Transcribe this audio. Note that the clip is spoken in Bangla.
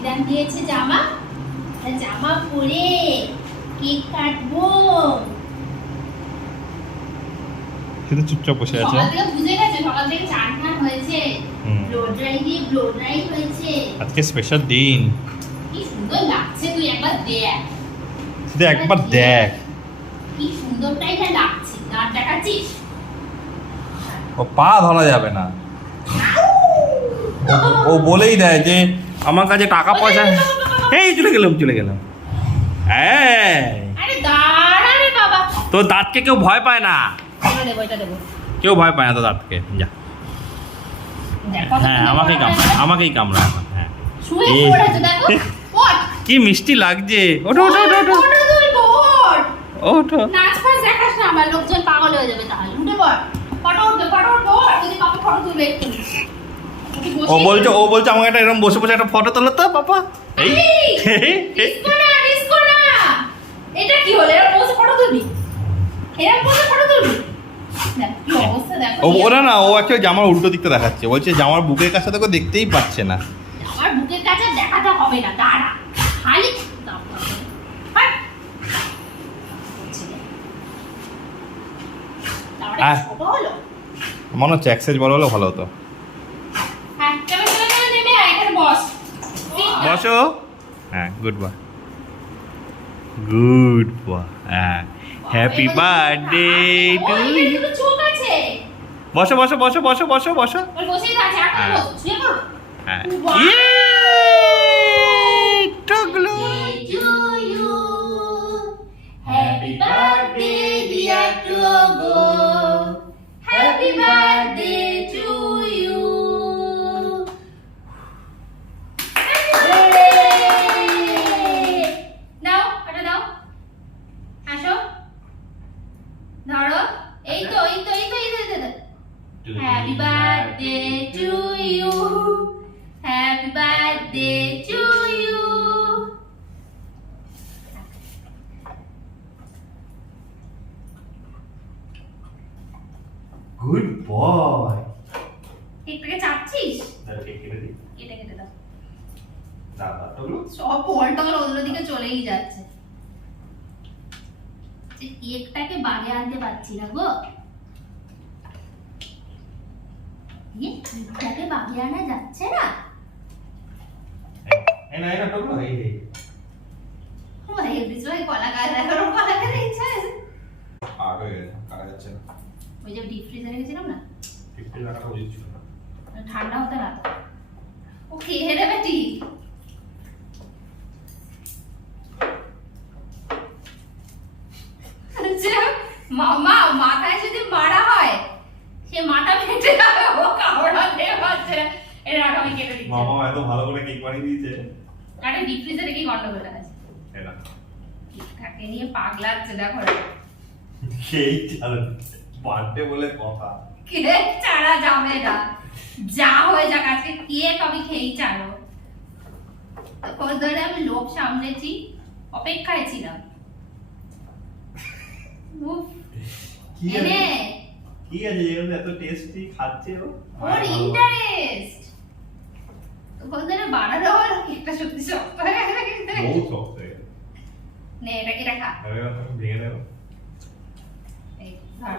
দিদান দিয়েছে জামা, জামা পরে কেক কাটবো। শুধু চুপচাপ বসে আছে। সকাল থেকে বুঝে গেছে, সকাল থেকে চান টান হয়েছে, ব্লো ড্রাই দিয়ে ব্লো ড্রাই হয়েছে। আজকে স্পেশাল দিন। কি সুন্দর লাগছে, তুই একবার দেখ। শুধু একবার দেখ। কি সুন্দর টাইটা লাগছে, দাঁত দেখাচ্ছিস? ও পা ধরা যাবে না। ও বলেই দেয় যে আমার কাছে টাকা পয়সা। এই চলে গেলাম। আরে দাঁড়া রে বাবা। তোর দাঁতকে কেউ ভয় পায় না। এটা দেবো। কেউ ভয় পায় না তোর দাঁতকে। যা। হ্যাঁ আমাকেই কামড়া এখন। হ্যাঁ শুয়ে পড়েছে দেখো। ওঠ। কি মিষ্টি লাগছে। ওঠো। নাচ ফাচ দেখাস না, আমার লোকজন পাগল হয়ে যাবে তাহলে। উঠে পড়। ফটো উঠবে যদি পাপা ফটো তুলবে একটু। ও বলছে আমাকে একটা এরকম বসে একটা ফটো তোলো তো পাপা। ডিসকো না। এটা কি হলো? এরকম বসে ফটো তুলবি? দেখ কি অবস্থা দেখো। ওরা না, ও অ্যাকচুয়ালি জামার উল্টো দিকটা দেখাচ্ছে। বলছে জামার বুকের কাছে তো দেখতেই পাচ্ছে না। আমার বুকের কাছে দেখাতে হবে না, দাঁড়া। খালি ছোট হলো। মনে হচ্ছে এক্সারসাইজ বড় হলে ভালো হতো। হ্যাঁ চলো নেমে আয়, এখানে বস। বসো। হ্যাঁ গুড বয়। হ্যাঁ হ্যাপি বার্থডে টু ইউ। চোখ আছে। বসো। ওই বসেই আছে, এখন বস। শুয়ে পড়ো। হ্যাঁ টুগলু। Happy birthday dear Togo. Happy birthday to you. নাও এটা দাও। আসো ধরো। এই তো Happy birthday to you. Happy birthday to you. Good boy. কেকটাকে চাপছিস? কেটে দাও। সব পলটল অন্যদিকে চলেই যাচ্ছে। কেকটাকে বাগে আনতে পারছি না গো। কেকটাকে বাগে আনা যাচ্ছে না। কলা গাছ এখনো কলা খেতে ইচ্ছা আছে। ওই যে ডিপ ফ্রিজে রেখেছিলাম না, ঠান্ডা হতে না তো। ও খেয়ে নেবে ঠিক। মামা মাথায় যদি মারা হয় সে মাথা ফেটে যাবে। ও কামড়া দিয়ে পাচ্ছে। এটা আমি কেটে দিচ্ছি। মামা এত ভালো করে কেক বানিয়ে দিয়েছে। আরে ডিপ ফ্রিজে রেখে গন্ডগোল আছে। এটা কেকটাকে নিয়ে পাগলাচ্ছে দেখো। সেই চাল বার্থডে বলে কথা। কেক ছাড়া যাবে না, যা হয়ে যাক আজকে কেক আমি খেয়েই ছাড়ো। তখন ধরে আমি লোভ সামলেছি, অপেক্ষায় ছিলাম। কি আছে যেগুলো এত টেস্টি খাচ্ছে ও? ওর ইন্টারেস্ট। তখন ধরে বানানো হলো কেকটা সত্যি শক্ত হয়ে গেছে কিন্তু। বহুত শক্ত হয়ে গেছে। নে এটা খা। ভেঙে দেবো। এই ধর।